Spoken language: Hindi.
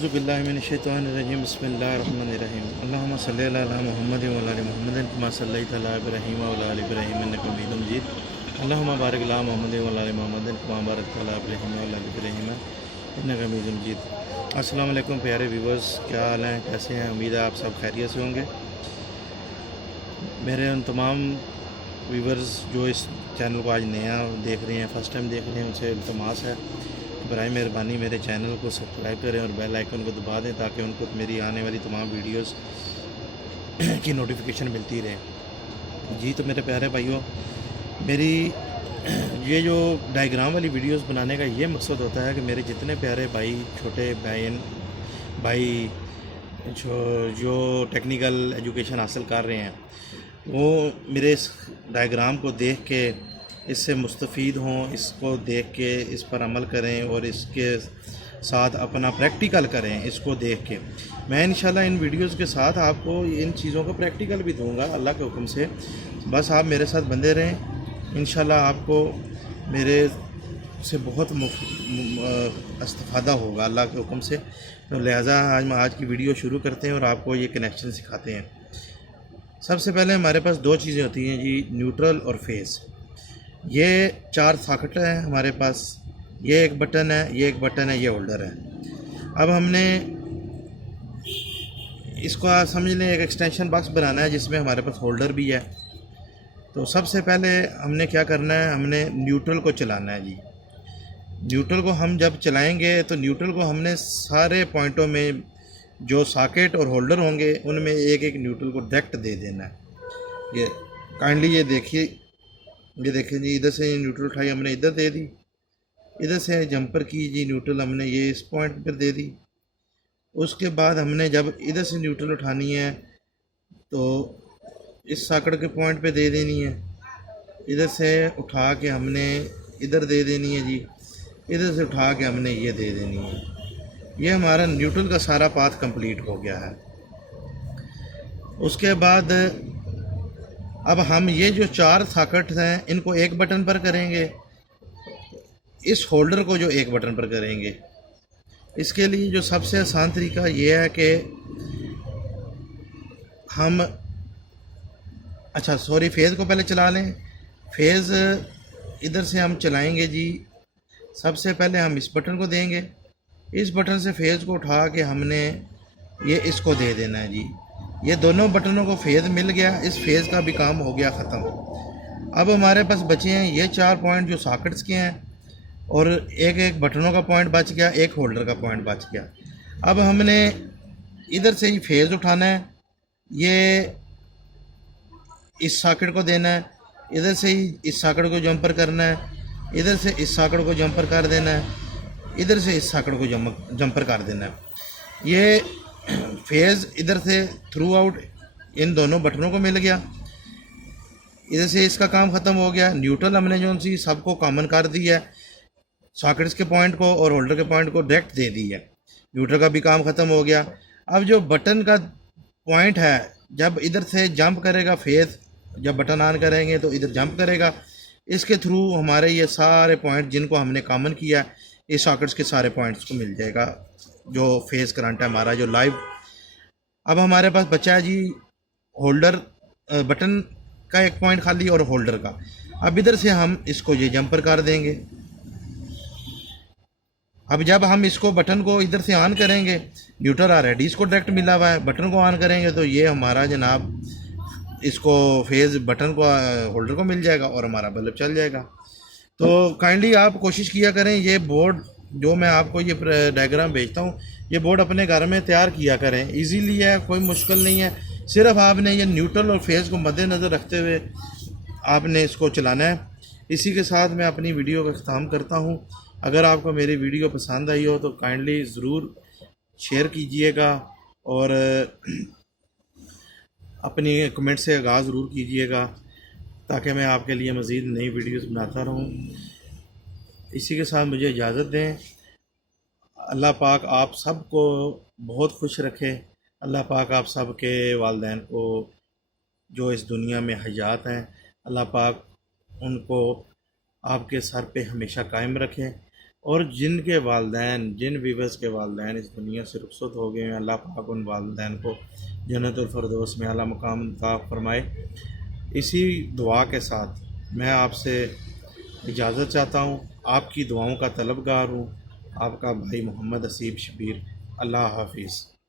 औज़ुबिल्लाहिमिनश्शैतानिर्रजीम बिस्मिल्लाहिर्रहमानिर्रहीम अल्लाहुम्मा सल्लि अला मुहम्मद व अला आलि मुहम्मद कमा सल्लैता अला इब्राहीम व अला आलि इब्राहीम इन्नका हमीदुम मजीद अल्लाहुम्मा बारिक अला मुहम्मद व अला आलि मुहम्मद कमा बारकता अला इब्राहीम व अला आलि इब्राहीम इन्नका हमीदुम मजीद। अस्सलाम वालेकुम प्यारे व्यूवर्स, क्या हाल हैं, कैसे हैं? उम्मीद है आप सब खैरियत से होंगे। मेरे उन तमाम व्यूवर्स जो इस चैनल को आज नया देख रहे हैं, फ़र्स्ट टाइम देख रहे हैं, उनसे इल्तमास है बराए मेहरबानी मेरे चैनल को सब्सक्राइब करें और बेल आइकन को दबा दें ताकि उनको मेरी आने वाली तमाम वीडियोस की नोटिफिकेशन मिलती रहे। जी तो मेरे प्यारे भाइयों, मेरी ये जो डायग्राम वाली वीडियोस बनाने का ये मकसद होता है कि मेरे जितने प्यारे भाई, छोटे बहन भाई जो टेक्निकल एजुकेशन हासिल कर रहे हैं, वो मेरे इस डायग्राम को देख के इससे मुस्तफ़ीद हों, इसको देख के इस पर अमल करें और इसके साथ अपना प्रैक्टिकल करें। इसको देख के मैं इंशाल्लाह इन वीडियोस के साथ आपको इन चीज़ों का प्रैक्टिकल भी दूंगा अल्लाह के हुक्म से। बस आप मेरे साथ बंधे रहें, इंशाल्लाह आपको मेरे से बहुत इस्तिफ़ादा होगा अल्लाह के हुक्म से। तो लिहाजा आज की वीडियो शुरू करते हैं और आपको ये कनेक्शन सिखाते हैं। सबसे पहले हमारे पास दो चीज़ें होती हैं जी, न्यूट्रल और फेज़। ये 4 सॉकेट हैं हमारे पास, ये एक बटन है, ये एक बटन है, ये होल्डर है। अब हमने इसको समझ लें एक एक्सटेंशन बॉक्स बनाना है जिसमें हमारे पास होल्डर भी है। तो सबसे पहले हमने क्या करना है, हमने न्यूट्रल को चलाना है जी। न्यूट्रल को हम जब चलाएंगे तो न्यूट्रल को हमने सारे पॉइंटों में जो सॉकेट और होल्डर होंगे उनमें एक एक न्यूट्रल को डायरेक्ट दे देना है। ये काइंडली ये देखिए जी, इधर से न्यूट्रल उठाई हमने इधर दे दी, इधर से जंपर की जी न्यूट्रल हमने ये इस पॉइंट पर दे दी। उसके बाद हमने जब इधर से न्यूट्रल उठानी है तो इस सॉकेट के पॉइंट पे दे देनी है, इधर से उठा के हमने इधर दे देनी है जी, इधर से उठा के हमने ये दे देनी है। ये हमारा न्यूट्रल का सारा पाथ कंप्लीट हो गया है। उसके बाद अब हम ये जो 4 सॉकेट्स हैं इनको एक बटन पर करेंगे, इस होल्डर को जो एक बटन पर करेंगे। इसके लिए जो सबसे आसान तरीका ये है कि हम फेज़ को पहले चला लें। फेज़ इधर से हम चलाएंगे जी। सबसे पहले हम इस बटन को देंगे, इस बटन से फेज़ को उठा के हमने ये इसको दे देना है जी। ये दोनों बटनों को फेज़ मिल गया, इस फेज़ का भी काम हो गया ख़त्म। अब हमारे पास बचे हैं ये 4 पॉइंट जो सॉकेट्स के हैं और एक एक बटनों का पॉइंट बच गया, एक होल्डर का पॉइंट बच गया। अब हमने इधर से ही फेज़ उठाना है, ये इस सॉकेट को देना है, इधर से ही इस सॉकेट को जंपर करना है, इधर से इस सॉकेट को जंपर कर देना है, इधर से इस सॉकेट को जंपर कर देना है। ये फेज़ इधर से थ्रू आउट इन दोनों बटनों को मिल गया, इधर से इसका काम ख़त्म हो गया। न्यूट्रल हमने जो सी सबको कॉमन कर दी है, सॉकेट्स के पॉइंट को और होल्डर के पॉइंट को डायरेक्ट दे दी है, न्यूट्रल का भी काम ख़त्म हो गया। अब जो बटन का पॉइंट है, जब इधर से जंप करेगा फेज़, जब बटन ऑन करेंगे तो इधर जंप करेगा, इसके थ्रू हमारे ये सारे पॉइंट जिनको हमने कॉमन किया, इस सॉकेट्स के सारे पॉइंट्स को मिल जाएगा जो फेज़ करंट है हमारा जो लाइव। अब हमारे पास बचा है जी होल्डर, बटन का एक पॉइंट खाली और होल्डर का। अब इधर से हम इसको ये जंपर कर देंगे। अब जब हम इसको बटन को इधर से ऑन करेंगे, न्यूट्रल ऑलरेडी इसको डायरेक्ट मिला हुआ है, बटन को ऑन करेंगे तो ये हमारा जनाब इसको फेज़ बटन को होल्डर को मिल जाएगा और हमारा बल्ब चल जाएगा। तो काइंडली आप कोशिश किया करें, ये बोर्ड जो मैं आपको ये डायग्राम भेजता हूँ, ये बोर्ड अपने घर में तैयार किया करें। इजीली है, कोई मुश्किल नहीं है, सिर्फ आपने ये न्यूट्रल और फेज़ को मद्देनज़र रखते हुए आपने इसको चलाना है। इसी के साथ मैं अपनी वीडियो का ख़त्म करता हूँ। अगर आपको मेरी वीडियो पसंद आई हो तो काइंडली ज़रूर शेयर कीजिएगा और अपनी कमेंट से आगाज़ ज़रूर कीजिएगा ताकि मैं आपके लिए मज़ीद नई वीडियोस बनाता रहूं। इसी के साथ मुझे इजाज़त दें। अल्लाह पाक आप सब को बहुत खुश रखे। अल्लाह पाक आप सब के वालिदैन को जो इस दुनिया में हयात हैं, अल्लाह पाक उनको आपके सर पे हमेशा कायम रखें। और जिनके वालदैन, जिन वीवर्स के वालदैन इस दुनिया से रुखसत हो गए हैं, अल्लाह पाक उन वालदैन को जन्नतुल फिरदौस में आला मकाम अता फरमाए। इसी दुआ के साथ मैं आपसे इजाज़त चाहता हूँ। आपकी दुआओं का तलबगार हूँ। आपका भाई मोहम्मद हसीब शबीर। अल्लाह हाफिज़।